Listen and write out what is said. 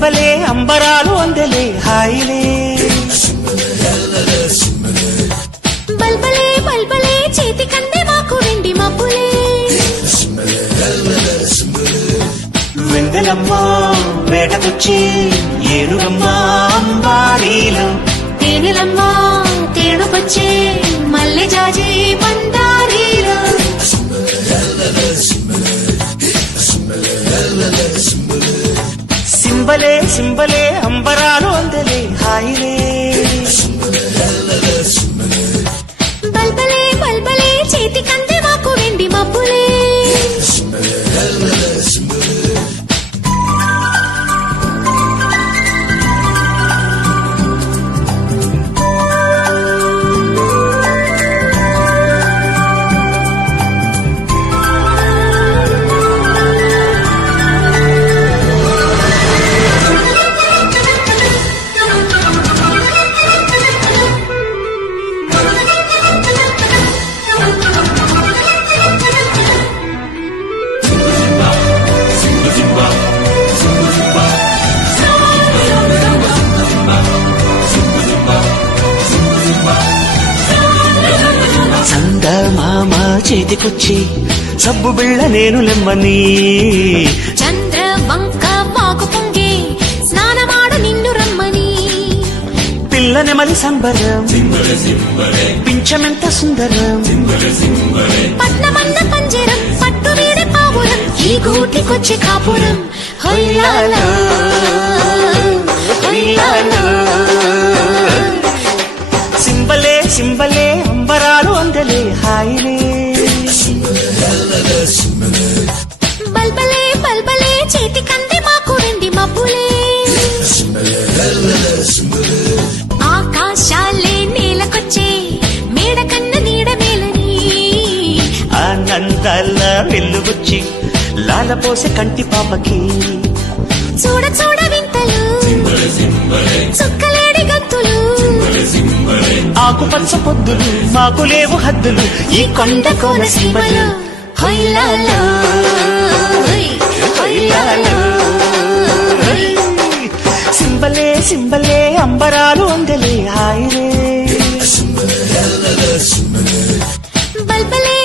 సింబలే అంబరాలు అందలే హాయిలే బల్బలే బల్బలే చేతి కందే మాకు వెండి మబ్బులే వెంగలమ్మ వేటకొచ్చి ఏనుగమ్మ అంబారీలు తేనెలమ్మ తేడుకొచ్చే మల్లె జాజి పందారీలు సింబలే సింబలే అంబరాలు అందలే హాయిలే బల్బలే బల్బలే చేతి కందే మాకు వెండి మబ్బులే చందమామ చేతికొచ్చి సబ్బు బిళ్ళ నేను లెమ్మని చంద్ర వంక మాకు పొంగే స్నానమాడ నిన్ను రమ్మని పిల్ల నెమలి సంబరం పింఛమెంత సుందరం పట్నమన్న పంజరం పట్టు వీడి పావురం ఈ గూటికొచ్చే కాపురం హొయ్యాలో హొయ్యాలో సింబలే సింబలే అంబరాలు అందలే హాయిలే బల్బలే బల్బలే చేతి కంది మాకు వెండి మబ్బులే ఆకాశాలే నేలకొచ్చే మేడ కన్న నీడ మేలని ఆనందాల వెల్లువచ్చి లాలపోసే కంటి పాపకి చూడ చూడ వింతలు చుక్కలేడి గంతులు ఆకుపచ్చ పొద్దులు మాకు లేవు హద్దులు ఈ కొండ కోన సీమలు హొయ్యాలో హొయ్యాలో సింబలే సింబలే అంబరాలు అందలే హాయిలే బల్బలే